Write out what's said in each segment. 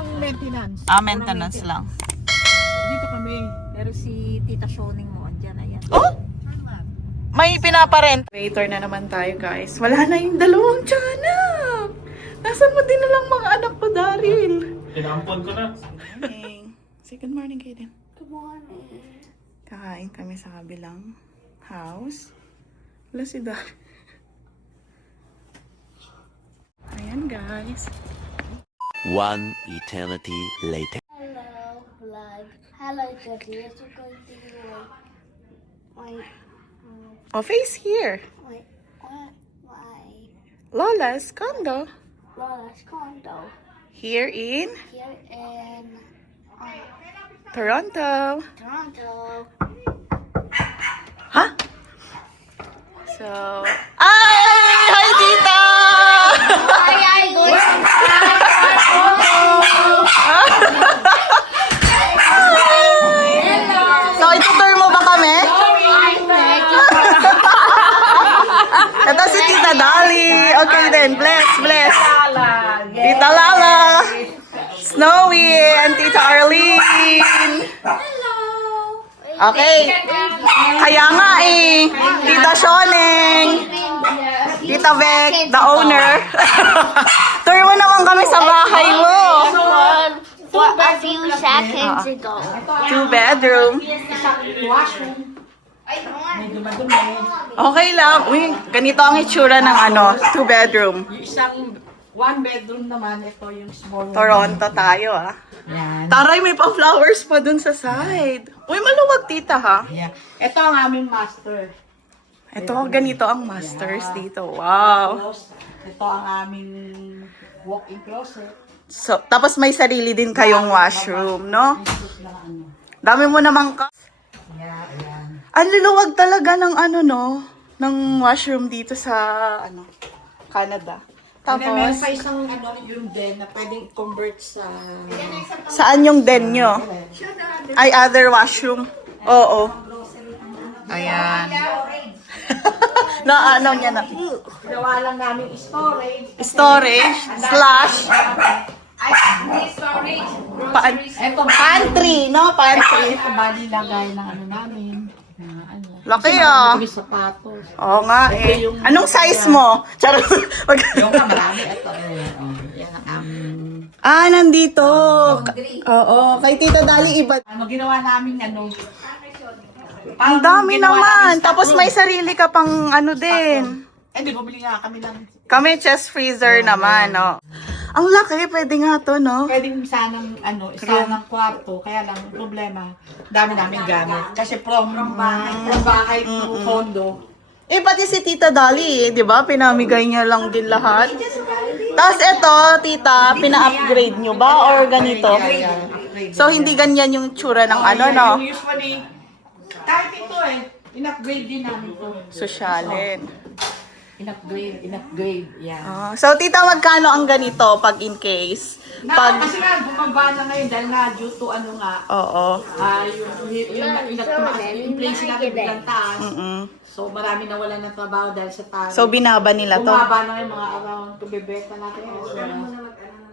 Walang maintenance. Maintenance lang. Dito kami. Pero si Tita Shoning mo, andyan, ayan. Oh! May pinaparent. Waiter na naman tayo, guys. Wala na yung dalawang tiyanak. Nasaan mo din na lang mga anak ko, Daryl? Tinampon ko na. Morning. Say good morning, Kaden. Good morning. Kakain kami sa kabilang house. Wala si Daryl. Ayan, guys. One eternity later. Hello, vlog. Hello, Daddy. You're going to do my Oh, face here. my Lola's condo. Lola's condo Here in here in Toronto. Toronto. Huh? So, hi, Tita! Ay, going So, itutur mo ba kami? Ito si Tita Dolly. Okay then, bless. Tita Lala. Snowy and Tita Arlene. Okay. Kaya nga eh. Tita Shoneng. Tita Beck, the owner. Tour mo naman kami sa bahay mo. For a few seconds ago. 2-bedroom. Okay lang. Uy, ganito ang itsura ng 2-bedroom. Yung isang one bedroom naman, ito yung small one. Toronto tayo Yan. Taray, may pa-flowers pa dun sa side. Uy, maluwag tita ha. Yeah. Ito ang aming master. Ito, ganito ang masters dito. Wow. Ito ang aming walk-in closet. So, tapos may sarili din kayong washroom, no? Na ano. Dami mo namang Yeah, ayan. Ang luluwag talaga ng ng washroom dito sa Canada. And then meron Tapos, pa isang yung den na pwedeng convert sa... saan yung den nyo? Ay, other washroom. Oo. Ayan. na niya na. Gawa lang namin storage. Storage slash Ito, pantry, no? Pantry. ito bali lagay ng namin. Laki Kasi ah. marami sapatos. Oo nga eh. Anong size mo? Charot. Yung marami, ito. Yan ang aming... Nandito. Oo, kay Tita Dali iba. Ginawa namin Ang dami naman. Tapos may sarili ka pang din. di bumili nga kami lang. Kami chest freezer naman, no. Ang laki, pwede nga to, no? Pwedeng sanang, sanang kwarto. Kaya lang, ang problema, dami namin gamit. Kasi from bahay to condo. Pati si Tita Dali, di ba? Pinamigay niya lang din lahat. Tapos ito, Tita, pina-upgrade nyo ba? Or ganito? So, hindi ganyan yung tsura ng no? Usually, kahit ito in-upgrade din namin ito. Sosyalin. In-upgrade, yan. So, Tita, magkano ang ganito pag in case? Kasi nga, bumaba na ngayon dahil nga due to Oo. yung inflation natin biglang taas. Mm-mm. So, marami na wala ng trabaho dahil sa taas. So, binaba nila to. Bumaba na ngayon mga around, kung bebenta natin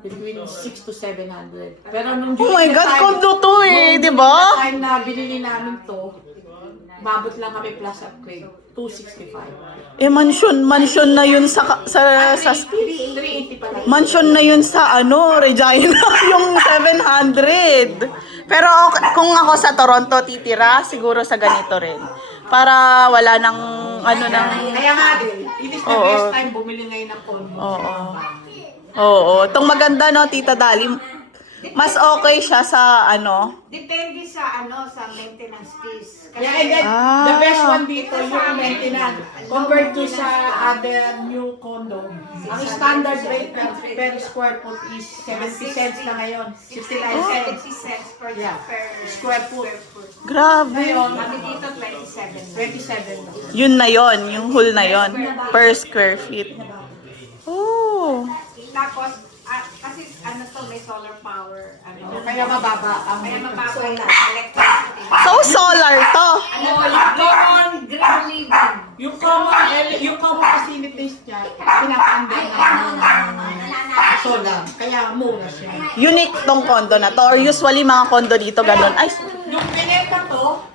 between 6 to 700. Pero nung Oh my God, kondo to di ba? time na binili namin to, mabot lang kami plus upgrade. 265. Mansion na yun sa 380 pa lang. mansion na yun sa Regina, yung 700. Pero kung ako sa Toronto titira, siguro sa ganito rin. Para wala nang Kaya nga din, it is the best time bumili ngayon ng condo. Oo. Itong maganda, no, Tita Dali. Mas okay siya sa Depende sa sa maintenance fees. Yeah, and then, the best one dito, yung maintenance. Compared to sa other new condo. Ang standard rate per square foot is 70 cents na ngayon. 69 cents. 70 cents per Square foot. Grabe. Ngayon, Kami dito 27 na. 27 na. Yun na yon, yung whole na yon per square feet. Oh. Tapos, kasi may solar power. Kaya mababa ang Kaya mababa yung electricity. So solar to. Common green living. Yung common facilities niya, pinapaandar na solar. Kaya Kaya mura siya. Unique tong condo na to. Or usually mga condo dito ganun. Ay, Yung binenta to,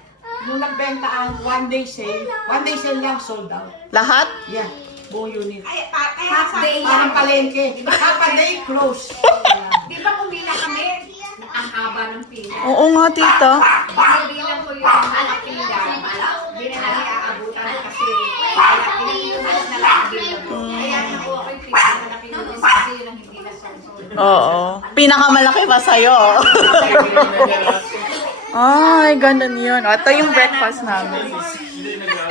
nung nagbenta ang one day sale lang sold out. lahat? Yeah, buong unit. Ay, kaya Half day, parang palengke. Half a day, close. Di ba pumila kami? Ang haba ng pila. Oo nga, tita. Binibilang ko yung pila. Hindi na namin aabutan kasi ilang months na lang ang bilang ko. Kaya nakuha ko yung pila. Malaki yung kasi yun ang hindi na sonsol. Oo. Pinakamalaki pa sa'yo. Ay, ganun yun. Ito yung breakfast namin.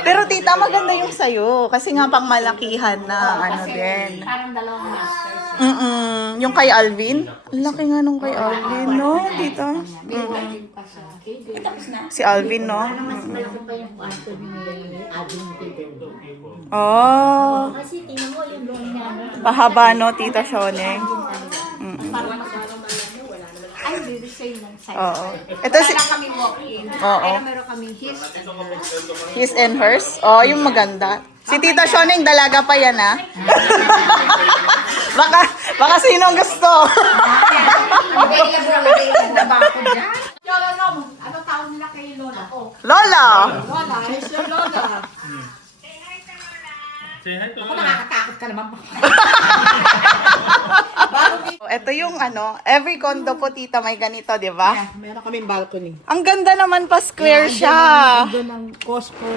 Pero tita, maganda yung sa'yo. Kasi nga pang malakihan na ano din. Parang dalawang masters. Yung kay Alvin. Ang laki nga nung kay Alvin, no, tita? Si Alvin, no? Oh. Kasi tingnan mo yung doon niya. Pahaba, no, tita Shone? Ay, hindi the same ng size. Oo. Ito Wala si... lang kami walk-in. Oo. Pero meron kami his and hers. His and hers? Oh, yung maganda. Si Tita Shoneng, dalaga pa yan, ha? baka sinong gusto. Available na ba ako dyan? Yung ano tawag nila kay Lola? Oh, Lola! Lola, it's your Lola. Ako nakakatakot ka naman. Ito yung ano, every condo po, tita, may ganito, di ba? Meron kaming balcony. Ang ganda naman pa, square siya. Doon ang Costco.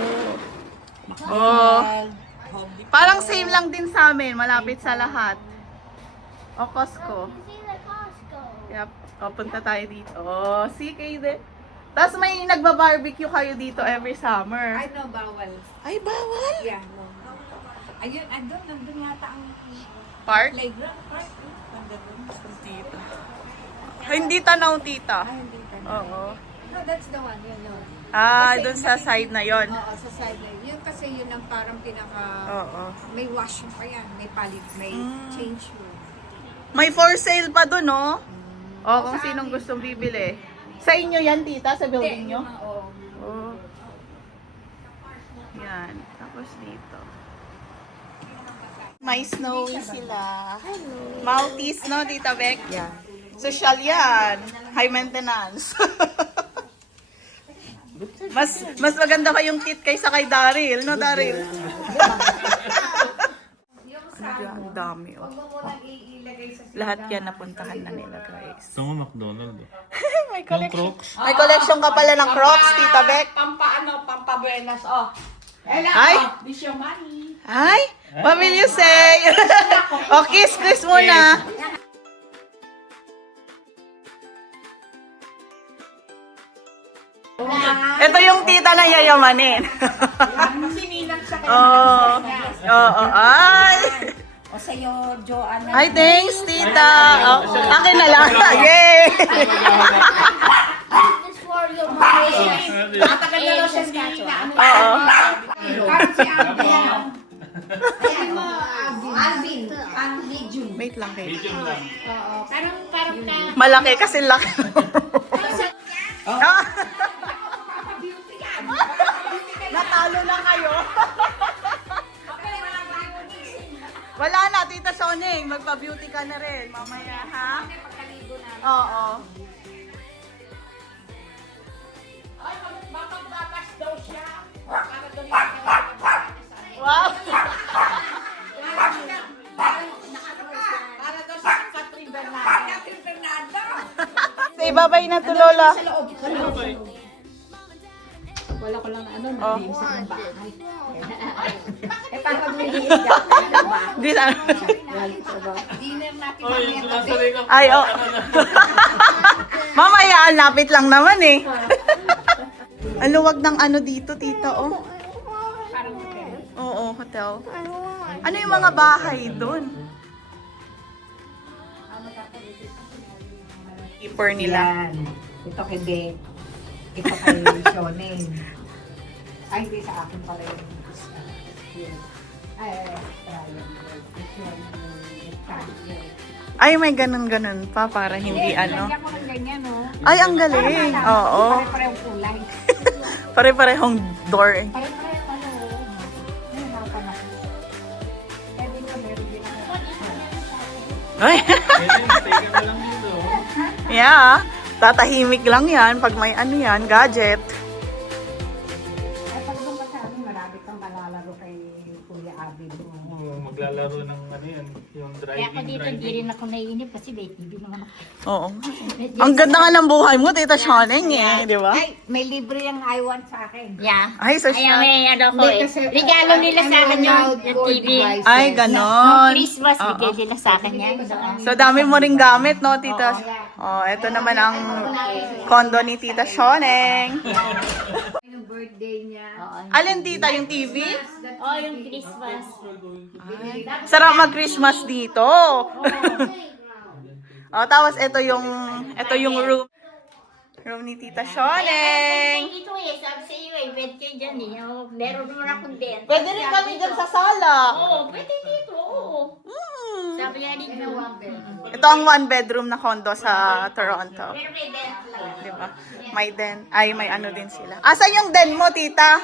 Oh. Parang same lang din sa amin, malapit sa lahat. O, Costco. See the Costco. Yep, o, punta tayo dito. Oh, CK din. Tapos may nagba-barbecue kayo dito every summer. Ay, no, bawal. Ay, bawal. Yeah, no. Ayun, nandun yata ang Park? playground park. Nandun. Dito. Hindi tanaw, tita. Ay, hindi ka na. Oo. No, that's the one, yun, yun. Ah, Kasi dun sa side na yon. Oo, sa side na yun. Yun kasi yun ang parang pinaka... Oo. May washroom pa yan. May palit, may change room. May for sale pa dun, no? O, kung sinong gustong bibili. Sa inyo yan, tita? Sa building nyo? Oo. Oh. Yan. Tapos dito. May snowy sila. Maltese, no, Tita Beck? Yeah. Social yan. High maintenance. mas maganda kayong kit kaysa kay Daryl, no, Daryl? Ang dami, oh. Huwag mo munang iilagay sa Lahat yan napuntahan na nila, guys. Ito nga McDonald's. May collection. Crocs. May collection ka pala ng Crocs, Tita Beck. Pampabuenas. Oh. Ella, Ay! oh, this your money. Hi! What will you say? O, kiss muna. Ito yung tita na yayamanin. Kasi ninang siya kaya Oo, ay. O sa'yo, Joanna. Ay, thanks, tita. Oh, akin na lang. Yay! This for your mommy. Matagal na daw siya hindi na ano. Oo. Parang si Alvin. Sabi mo, Alvin. Ang medium. Wait lang kayo. Oo. Parang ka. Malaki kasi laki. Ah. Natalo na kayo. Wala na, Tita Soneng. Magpa-beauty ka na rin. Mamaya, ha? Oo. Ay, babas daw siya. Para doon yung Wow! para daw sa Catherine Bernardo. Say bye-bye na to, Lola. Wala ko lang na ano, Oh. nag-iisip ng bahay. Eh, parang lumilis ka. Di na. Dinner natin Oh, mamaya yung gabi. nasa likod. Ay, oh. Mamaya, lapit lang naman eh. Ang luwag ng ano dito, tita, oh. Parang hotel. Oo, hotel. Ano yung mga bahay doon? Keeper nila. Yan. Ito kay Dave. Ito kay Shonen. Ay, hindi sa akin pala yun. Ay, Brian. Ito yung Ay, may ganun-ganun pa para hindi ano. Lagyan ko ng ganyan, no? Ay, ang galing. Oo. Pare-parehong kulay. Pare-parehong door. Pare-pareho ano. Nahirapan ako. Pwede ko meron din ako. Ay. Yeah. Tatahimik lang yan pag may ano yan, gadget. Ay, pag doon ka sa amin, marami kang malalaro kay Kuya Abby mo. Maglalaro ng ano yan, yung Kaya ako driving, dito, hindi rin ako naiinip kasi may TV naman ako. Oo. Ang ganda nga ng buhay mo, Tita Shoneng eh, di ba? Ay, may libre yung I want sa akin. Yeah. Ay, so Ayaw, may ano ko Hindi, eh. kasi Regalo nila sa akin yung TV. Ay, Nung ganon. Christmas, bigay nila sa akin yan. So, dami mo ring gamit, no, Tita? Oh, ito naman ang condo ni Tita Shoneng. Yung birthday niya. Alin, Tita, yung TV? Oh, yung Christmas. Sarap mag-Christmas dito. Oh, tapos ito yung room. Room ni Tita Shoneng. Dito eh, sabi sa iyo eh, bed kayo dyan eh. Oh, meron naman akong bed. Pwede rin kami dyan sa sala. Oo, pwede dito, oo. Hmm. Sabi nga dito. Ito ang one bedroom na condo sa Toronto. Pero may bed lang. Diba? May den. Ay, may ano din sila. Asan yung den mo, Tita?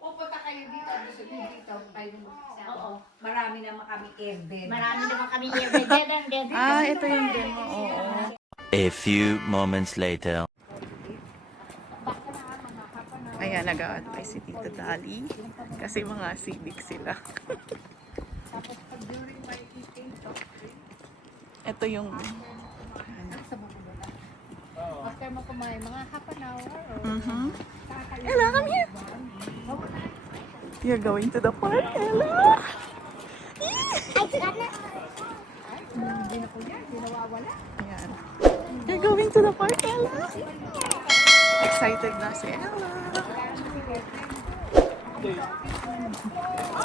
Pupunta kayo dito, dito, kayo. Oo. Marami naman kami airbed. Marami naman kami here. Bed and bed. Ah, ito yung den mo. Oo. A few moments later. Ayan, nag-a-advise si Tita Dali. Kasi mga civic sila. Ito yung... After mo kumain, mga half an hour or Ella, come here. You're going to the park, Ella. Ayan. You're going to the park, Ella. Excited na si Ella.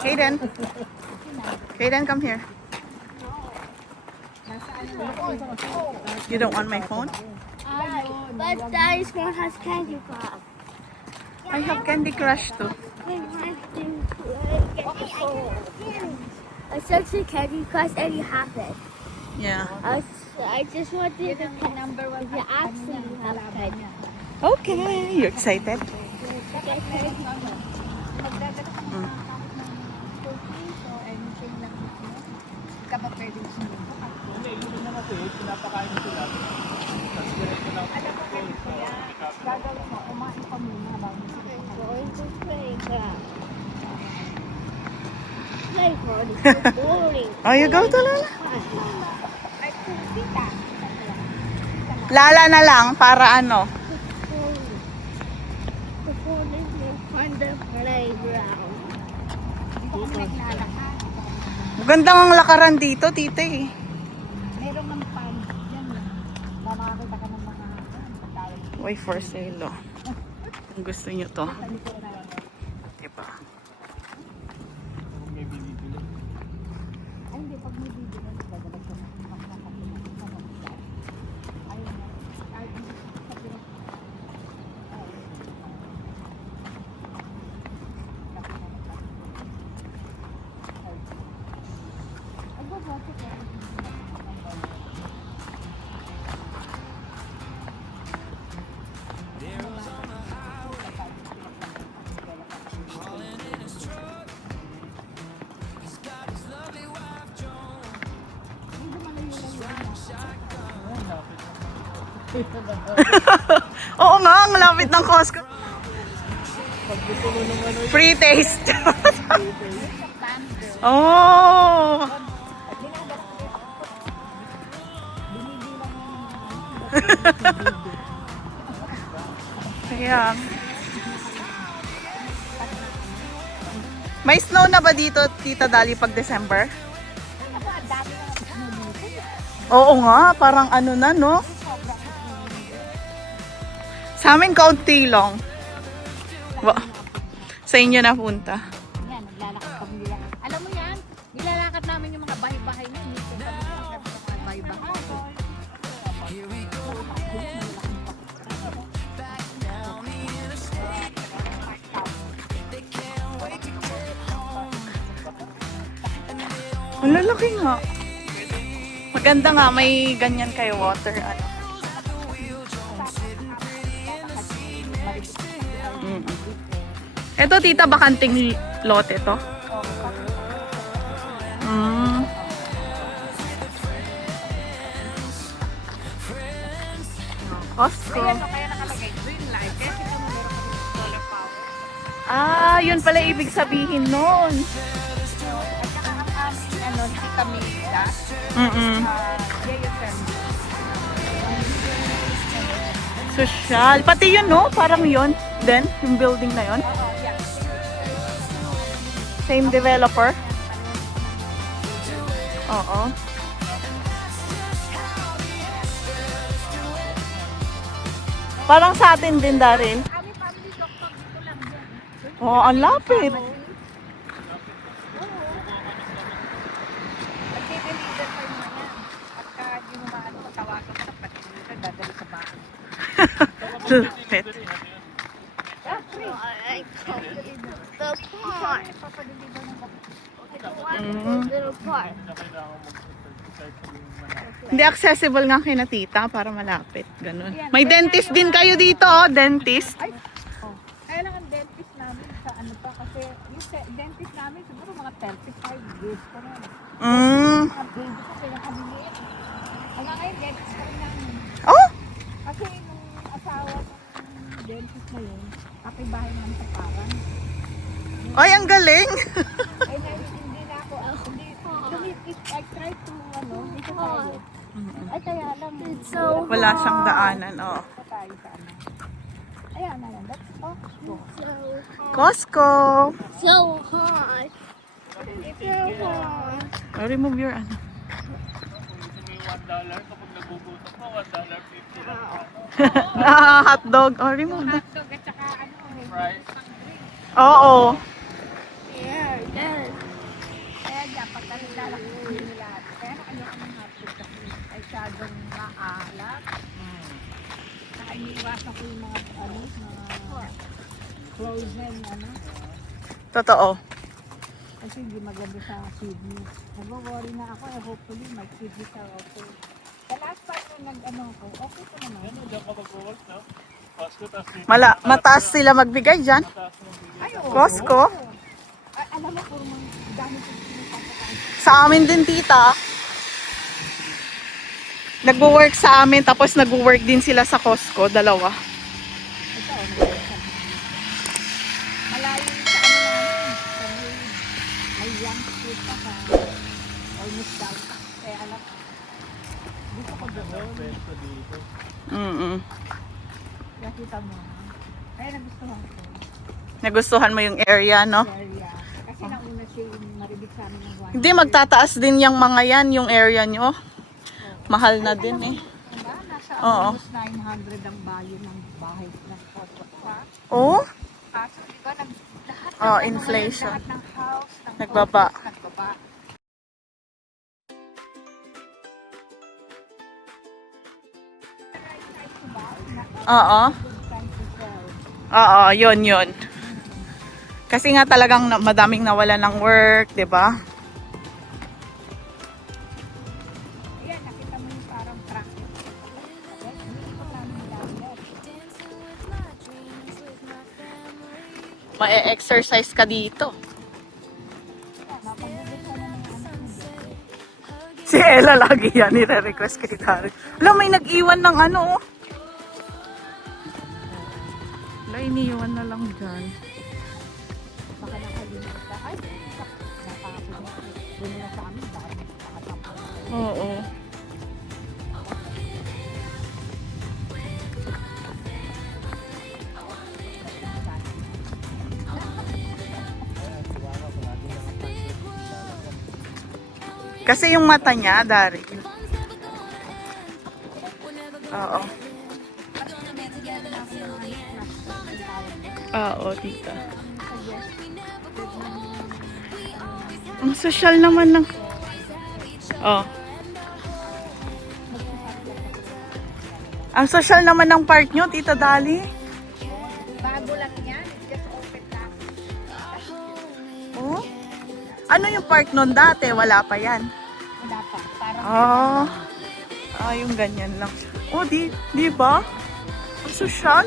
Kaden. Kaden, come here. You don't want my phone? But Daddy's phone has Candy Crush. I have Candy Crush too. I searched the Candy Crush and you have it. Yeah. I just wanted the number one. You actually have Candy. Okay. You excited? ka ba pwedeng sumubo? Hindi, yun na kasi, pinapakain sila. Tapos ganito lang. Gagawin mo, kumain ka muna bago sila. Going to playground. Playground is so boring. Oh, you go to Lala. Ay, tita. Lala na lang para ano. The phone is on the playground. Magandang ang lakaran dito, tita eh. Meron ng pan. Yan lang. Makakita ka ng mga pagkain. Way for sale, oh. Kung gusto nyo to. Diba? Kung may binibili. Ay, hindi. Pag may video na nagdadala siya ng ayun na. Ay, Oo nga, ang lapit ng Costco. Free taste. Oh. Ayan. May snow na ba dito, Tita Dali, pag December? Oo nga, parang ano na, no? Sa amin, kaunti lang. Sa inyo na punta. yan, naglalakad kami nila. Alam mo yan, nilalakad namin yung mga bahay-bahay na yun. Kung kami mga bahay-bahay. Ang lalaki nga. Maganda nga, may ganyan kayo water. Ano. Mm. Ito, tita, bakanting lote to. Mm. Costco. Ayan o, kaya nakalagay green light. Kaya kita mo meron kami solar power. Ah, yun pala ibig sabihin nun. At saka ang aming ano, hindi kami gas. JSM. Social. Pati yun, no? Parang yun. Then, yung building na yun. Oo, yeah. Same developer. Oo. Parang sa atin din, Daryl. Aming family doctor dito lang din. Oo, ang lapit. Nagdi-deliver pa yung mga yan. At di mo maano, matawagan ka ng pati-deliver, dadali sa bahay. Lapit. The park. Papadeliver ng bahay. Little park. Hindi accessible nga kay na tita para malapit. Ganun. May dentist din kayo dito, oh. Dentist. Kaya lang ang dentist namin sa ano pa, kasi yung dentist namin siguro mga 35 years pa rin. Mga baby ko kaya nakabilit. Hanggang ngayon, dentist pa rin namin. Oh! Kasi nung asawa ng dentist na yun, bahay namin sa parang. Ay, ang galing! Ay, hindi na ako, I tried to, dito tayo. Ay, kaya lang. It's so Wala siyang daanan, oh. Dito tayo sa ano. Ayan na yan, let's go. Costco! so hard. It's so hard. Oh, remove your ano. $1 kapag nagugutom mo, $1.50 lang. Hotdog. Oh, remove that. Hotdog at saka Fries. Oo. yeah, yes. Kaya dyan, pagka naglalaki nila, kaya ayoko ng hotdog kasi ay syadong maalat. Saka iniiwasan ko yung mga, mga frozen, Totoo. kasi hindi maganda sa kidney. Nag-worry na ako, hopefully my kidneys are okay. The last time na ko, okay ko naman. Ano, diyan ka mag-work, no? Costco, tapos dito. Mataas sila magbigay dyan. Mataas mo bigay. Ay, oo. Costco? Alam mo, puro mga dami ko pinapapakain. Sa amin din, tita. Nagwo-work sa amin, tapos nagwo-work din sila sa Costco, dalawa. Ito, malayo sa namin. Sa may young street pa sa almost downtown. Kaya alam, dito ko doon. Pwesto dito. Nakita mo. Kaya nagustuhan ko. Nagustuhan mo yung area, no? Area. Kasi nauna siya yung maribig sa amin ng one. Hindi, magtataas din yung mga yan, yung area nyo. Mahal na din eh. Diba? Nasa Oo. almost 900 ang value ng bahay ng Costco. Oh? Kaso diba, lahat ng, Oh, inflation. lahat ng house, ng Nagbaba. office, nagbaba. Oo. Oo, yun. Kasi nga talagang madaming nawala ng work, di ba? Ayan, nakita mo yung parang traffic. Ma-exercise ka dito. Si Ella lagi yan, nire-request kay Tari. Alam, may nag-iwan ng ano, oh. Wala, iniiwan na lang dyan. Baka nakalimutan. Ay, nakapagod. Doon na sa amin, dahil nakatapos. Oo. Kasi yung mata niya, Dari. Oo. Oo, tita. Ang social naman ng... Oh. Ang social naman ng park nyo, Tita Dali. Bago lang yan, just open lang. Oh. Ano yung park nun dati? Wala pa yan. Wala pa. Parang Oh. Ah, yung ganyan lang. Oh, di ba? Ang social.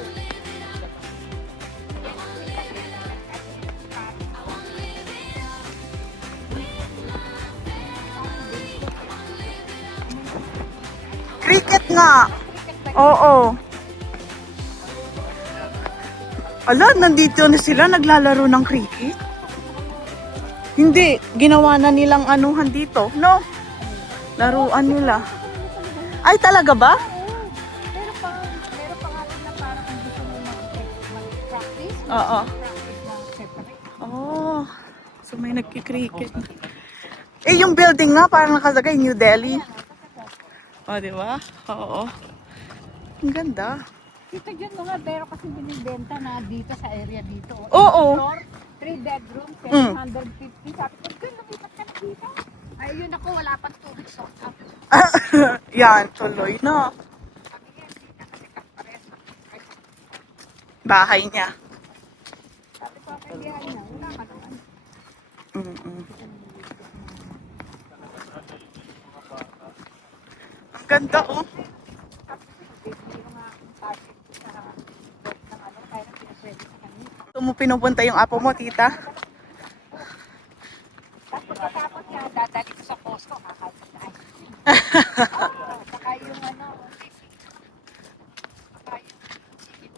Cricket nga. Oo. Ala, nandito na sila naglalaro ng cricket. Hindi, ginawa na nilang anuhan dito, no? Laruan nila. Ay, talaga ba? Meron pa nga rin na parang kung gusto mo mag-practice. Oo. Practice na separate. Oh, so may nagki-cricket. Eh, yung building nga parang nakalagay New Delhi. Oh, di ba? Oo. Ang ganda. Dito dyan mga pero kasi binibenta na dito sa area dito. Oo. Floor, 3 bedroom, Mm. 750. Sabi ko, doon lumipat ka na dito. Ay, yun ako, wala pang tubig so up. Yan, tuloy na. Bahay niya. Sabi ko, kaya niya, wala ka naman. Mm-mm. Ang ganda, oh. Ito mo pinupunta yung apo mo, tita? Tapos pagkatapos niya, dadali ko sa Costco, kakain na. Saka yung ano, saka yung chicken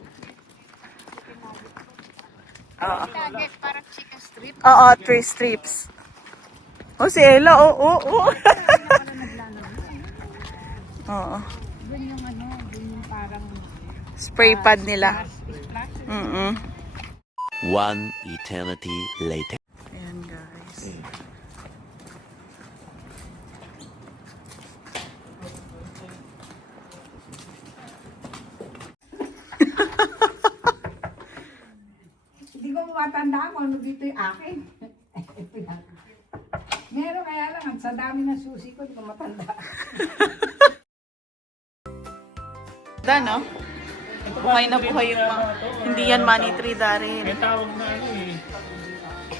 Oo. nugget, parang chicken strip. Oo, 3 strips. Oh, si Ella, oo. Oo. Doon yung ano, doon yung parang Spray pad nila. splash. Mm-mm. One eternity later. Ayan, guys. Hindi ko matanda kung ano dito yung akin. Meron kaya lang, sa dami ng susi ko, hindi ko matanda. Da, no? Buhay na buhay yung mga... Hindi yan money tree, Darin. May tawag na ano eh.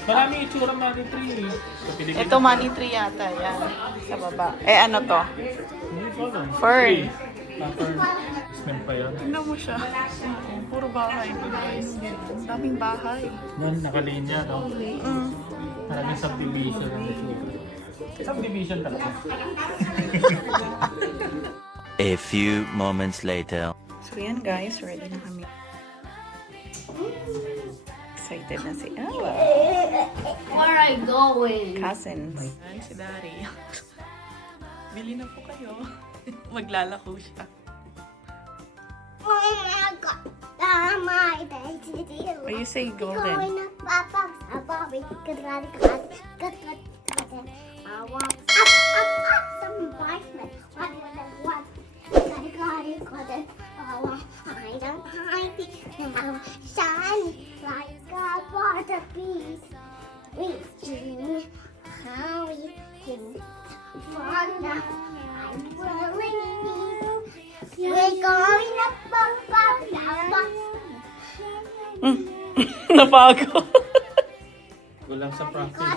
Maraming itsura money tree eh. Sa Pilipinas. Ito money tree yata, yan. Sa baba. Eh, ano to? Hindi ko alam. Fern. Fern. Smell pa yan. Tingnan mo siya. Puro bahay, guys. Daming bahay. Yan, nakalinya, no? Mm. Maraming subdivision ang itsura. Subdivision talaga. A few moments later. So yan, guys. Ready na kami. Excited na si Ella. Where are you going? Cousins. Ayan si Dari. Bili na po kayo. Maglalako siya. Oh my God. My daddy. Or you say golden. Going up, up, we could run, good. I want up, some environment. What? I want hide and hide. Now shine like a water piece. Reaching how we can wonder. I'm willing. We're going up, up. Nabago. Walang sa practice.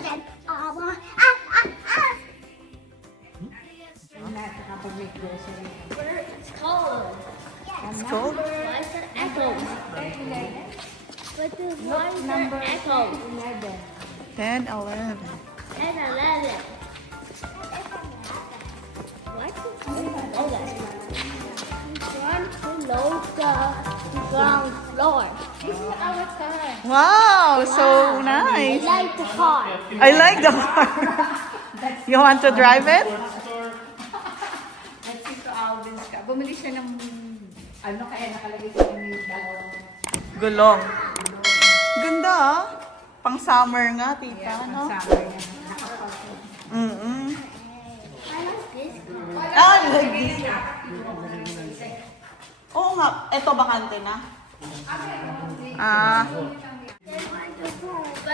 It's cold. It's cold. Why is it echo? But why is it echo? 10, 11. And 11. What? One below the ground floor. This is our car. Wow, so I nice. like the car. I like the car. You want to drive it? Nagsinto Alvin's ka. Bumili siya ng ano kaya nakalagay sa inyo yung dalawang Gulong. Ganda ah. Pang summer nga, tita, no? summer niya. Mm-mm. I like this car. Ah, I like this. Oo nga, eto bakante na. Ah.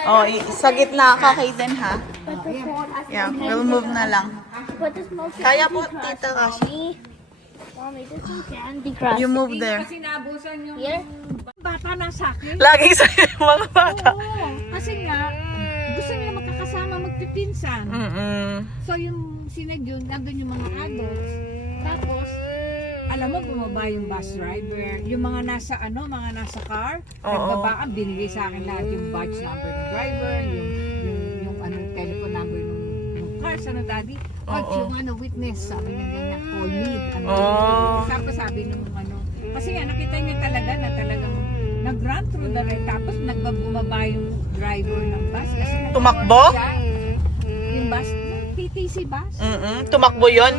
Oh, sa gitna ka kay Den, ha? But the phone, I Yeah, we'll move na lang. But the smoke Kaya po, tita Kashi. Mommy, this is Candy Crush. You move there. Kasi nabusan yung Here? bata na sa akin. Lagi sa mga bata. Oo, kasi nga, gusto nila magkakasama magpipinsan. Mm-mm. So yung sinag yun, nandun yung mga adults. Tapos, alam mo, bumaba yung bus driver. Yung mga nasa car, Oo. nagbabaan, binigay sa akin lahat yung badge number ng driver, yung telephone number ng cars, daddy. At Oo. yung witness, sabi niya ganyan, call me. Oh. Sabi nung kasi nga, nakita niya talaga na talagang Nag-run through the red, tapos nagbabumaba yung driver ng bus. Kasi Tumakbo? siya, yung bus, TTC bus. Tumakbo yon.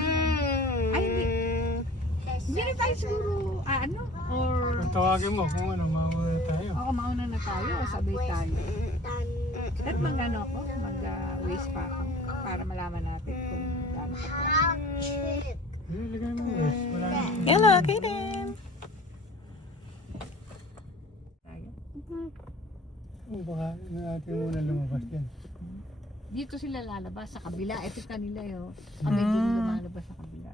Ay, hindi na tayo siguro, ano, or, Tawagin mo kung ano, mawala tayo. oo, mauna na tayo, sabay tayo. At mag-ano ako, mag-waste pa ako, para malaman natin kung gaano ka pa. Lagay mo guys. Wala na. Yala, Kaden. Baka natin muna lumabas yan. Dito sila lalabas sa kabila, ito kanila yun. Kami din lumalabas sa kabila.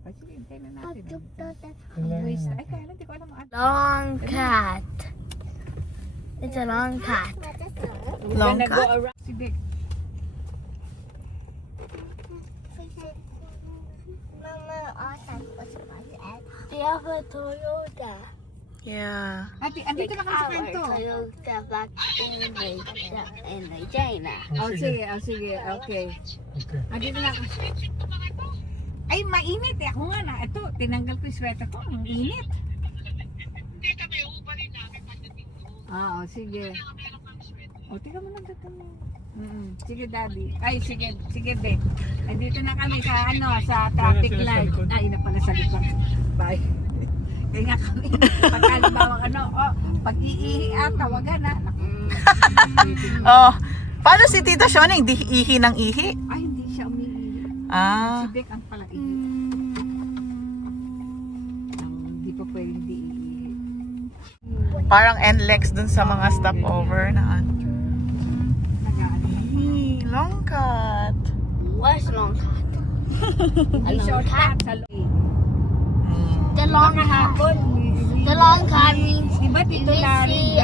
Ay, sige, hintayin na natin. Waste, ay, kaya hindi ko alam. Long cat. It's a long cat. Long Go cat? around. Sige. Mama, awesome. They have a Toyota. Yeah. Ate, andito na kami sa kanto. Toyota back in China. Oh, sige, okay. Okay. Andito na kami. Ay, mainit eh. Ako nga na. Ito, tinanggal ko yung sweater ko. Ang init. Hindi kami, ubarin namin pagdating ko. Oo, sige. O, tingnan mo lang dito mo. Sige, daddy. Ay, sige, babe. Andito na kami sa, sa traffic Sila sa light. likod. Ay, na pala sa likod. Bye. Kaya nga kami. Pag halimbawa, pag iihi tawagan na. Oh, paano si Tita Shona? Hindi ihi ng ihi? Ay, hindi siya umiihi. Ah. Si Beck ang pala ihi. Hindi pa pwede hindi iihi. Parang NLEX dun sa mga stopover na ano. Nag-ano. Long cut. What's long cat? Hindi shortcut sa loob. The long cat. The long cat means Diba dito we na see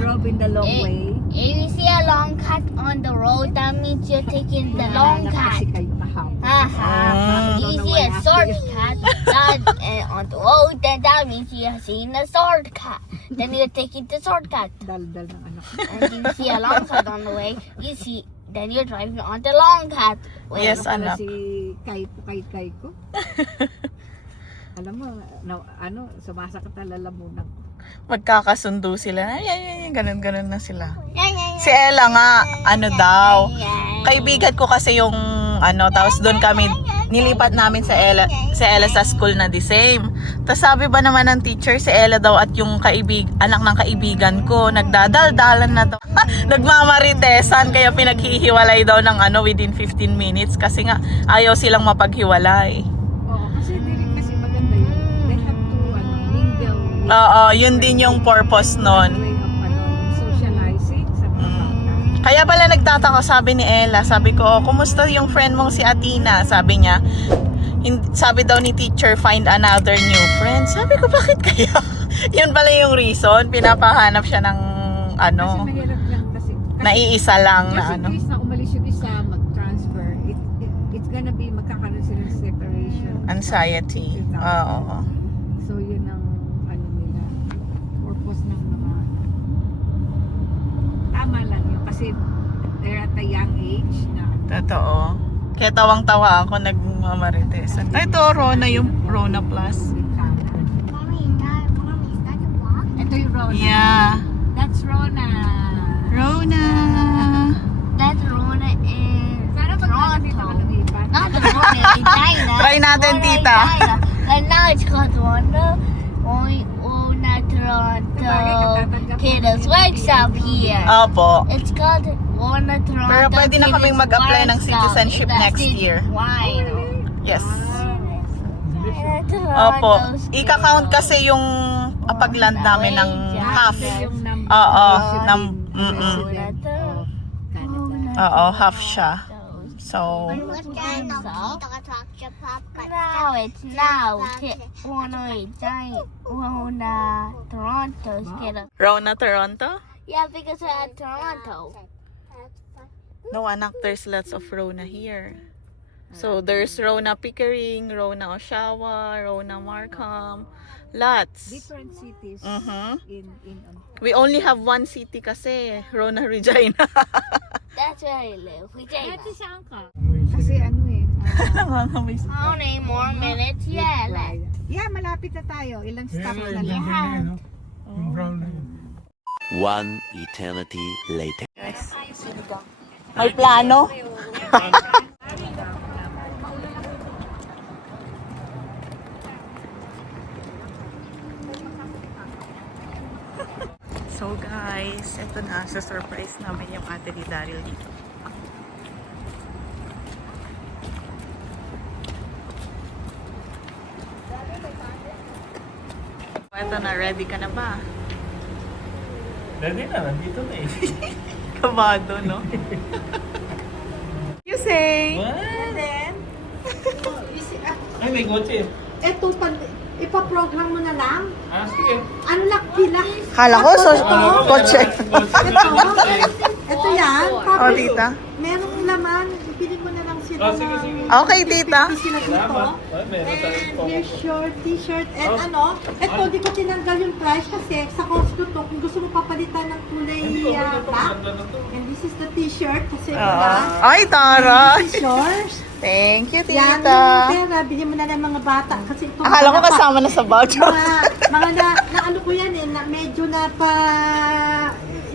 drove in the long eh, way? if you see a long cat on the road, that means you're taking the long cat. Kasi kayo mahaba. If you see a short cat on the road, then that means you're seeing a short cat. Then you're taking the short cat. Dal-dal ng anak. And if you see a long cat on the way, then you're driving on the long cat. Yes, Ano pala anak. si Kay ko? Alam mo, sumasakit na lalamunan ko. Magkakasundo sila. Ay, ganun-ganun na sila. Si Ella nga, ano daw, kaibigan ko kasi yung, tapos doon kami, nilipat namin sa Ella sa school na the same. Tapos sabi ba naman ng teacher, si Ella daw at yung anak ng kaibigan ko, nagdadaldalan na daw. Nagmamaritesan, kaya pinaghihiwalay daw ng within 15 minutes kasi nga ayaw silang mapaghiwalay. Oo, kasi kasi maganda yun. They have to mingle. Oo, yun din yung purpose nun. Way of socializing sa mga bata. Kaya pala nagtataka, sabi ni Ella, sabi ko, kumusta yung friend mong si Atina? Sabi niya, sabi daw ni teacher, find another new friend. Sabi ko, bakit kaya? Yun pala yung reason, pinapahanap siya ng Kasi mahirap lang kasi. naiisa lang na Just in case na umalis yung isa, mag-transfer, it's gonna be magkakaroon sila ng separation. anxiety. Oo. So yun ang nila, purpose ng mga tama lang yun kasi they're at a young age na Totoo. Kaya tawang-tawa ako nagmamaritesan. Ay, ito, Rona, yung Rona Plus. Mommy, is that a walk? Ito yung Rona. Yeah. That's Rona. Rona. That's Rona in Sana pag nakatita ka Toronto. lumipat. Not the Rona in China. Try natin, Rona in tita. China. And now it's called Rona. Rona Toronto. Kiddos Workshop here. Opo. It's called Rona Toronto. Pero pwede na kaming Kiddos mag-apply ng Workshop. citizenship That's next it. year. Why? Yes. Toronto. Opo. Ika-count kasi yung pagland namin ng half. Oo. Oo, half siya. So, Now it's Rona Toronto. Rona, Toronto? Yeah, because we're at Toronto. No, anak, there's lots of Rona here. So, there's Rona Pickering, Rona Oshawa, Rona Markham. Lots. Different cities Mhm. in We only have one city kasi, Rona Regina. That's where I live. We take Dati saan ka? Amoy Kasi sila. How many more minutes? Yeah, Yeah, malapit na tayo. Ilang Kaya stops nga, na yung lang. ganda na yan, no? Yung brown na yun. One eternity later. Guys, sinigang. May plano? So guys, eto na, sa surprise namin yung ate ni Daryl dito. Eto na, ready ka na ba? Ready na, nandito na eh. Kabado, no? You say? What? Ay, may gotse. Eto, ipaprogram mo na lang. Ah, sige. Ano lang, pila. Kala ko, so, kotse. Ito yan. O, Tapos, tita. merong laman. Ipilin mo na lang sila Oh, sige, sige. Okay, tita. sila dito. Salamat. Ay, meron tayo po. And shirt, t-shirt, and Oh. ano. Ito, di ko tinanggal yung price kasi sa Costco to, kung gusto mo papalitan ng kulay black. And this is the t-shirt kasi Ay, taray. this is yours. Thank you, Yan, tita. yung pera, bigyan mo na ng mga bata. Kasi ito, Akala ko kasama na sa voucher. mga na ano ko yan eh, na medyo na pa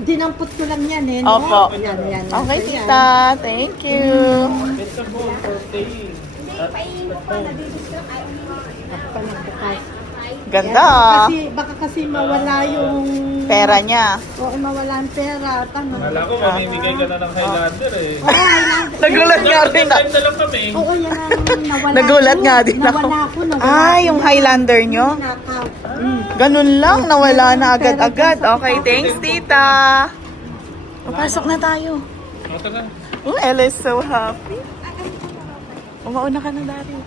dinampot ko lang yan eh. No? Opo. Yan. Okay, So, yan. tita. Thank you. It's a bowl for staying. Ganda. Baka kasi mawala yung Pera niya. Oo, mawala ang pera. Paano? Kala ko mamimigay ka na ng Highlander eh. Nagulat nga rin Time na lang kami. Oo, yan ang nawala. Nagulat ko. nga din ako. Nawala ko, nawala. Ah, yung Highlander nyo? Nakaw. Ganun lang, nawala na agad-agad. Okay, thanks, tita. Papasok na tayo. Ito na. Oh, Ella is so happy. Umauna ka na, Daryl.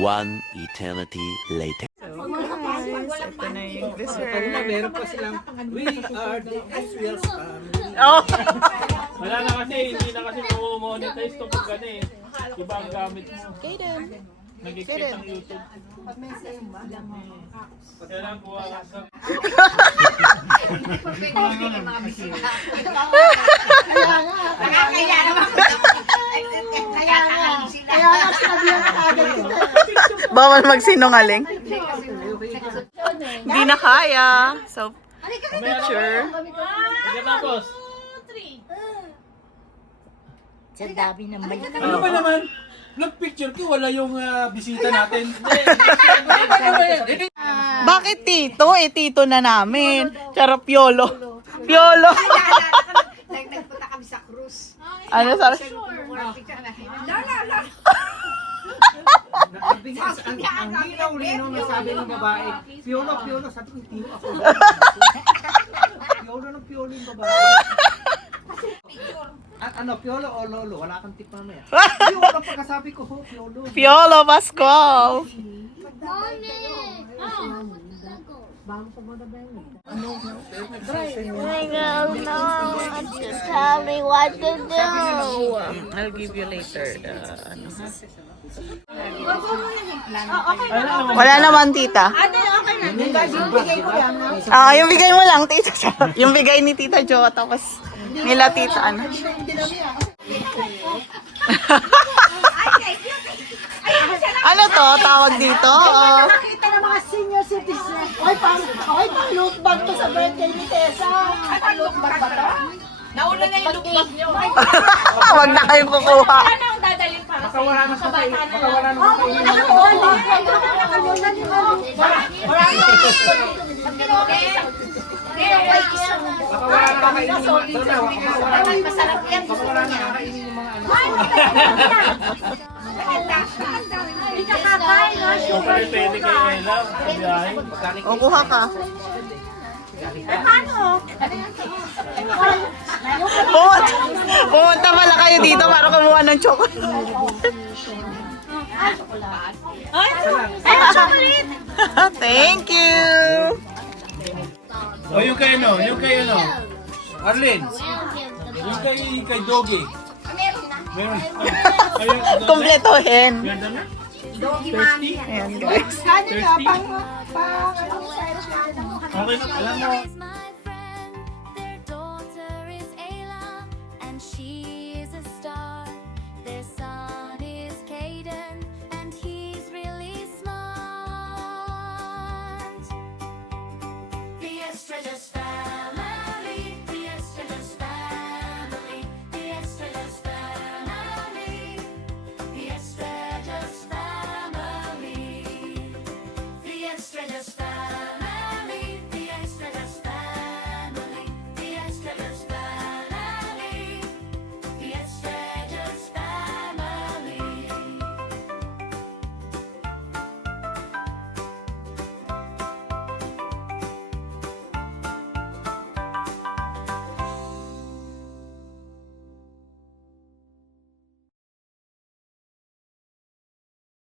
One eternity later. Ito na yung dessert. Meron pa silang, we are the Israel's family. Oh. Wala na kasi, hindi na kasi monetize to pag gano'n eh. Iba ang gamit mo. Kaden. Nag-expect ang YouTube. Kaya lang buha ka sa... Nakakaya naman. Kaya nga sinabihan ka agad kita. Bawal magsinungaling. Hindi na kaya. So, picture. Pagkatapos, Sa dami ng may... Ano ba naman? Nag-picture ko, wala yung bisita natin. Bakit tito? Eh, tito na namin. Charap piolo. Piolo. Nagpunta kami sa cruise. Ano sa... Ang linaw-linaw na sabi ng babae, piolo, piolo, sabi ko, hindi ako. Piolo ng piolo yung babae. Ano, piolo o lolo? Wala kang tip mamaya. Piolo ang pagkasabi ko, piolo. Piolo Pascual. I don't know. Just tell me what to do. I'll give you later. wala naman. Wala naman, tita. Ah, yung bigay mo lang, tita. Yung bigay ni Tita Jo, tapos nila tita, ano. Ano to? Tawag dito? Kita ng mga senior citizen. Oy, pang loot bag to sa birthday ni Tessa. Ay, pang loot bag ba to? Nauna na yung lukbak niyo. Huwag na kayong kukuha. Ano ang dadalhin para sa Wala na sa kayo. Baka wala na sa kayo. Masarap yan. Baka wala na kakainin yung mga ano. Yung pala pwede kay Ella. Biyahe. Kukuha ka. Pumunta pala kayo dito para kumuha ng chocolate. Thank you! O yung kay ano? Yung kay ano? Arlene. Yung kay Doggy. Meron na. Meron. Kompletohin. Ganda na. Ayan guys. Ano na, pang ano, Okay na. Alam mo.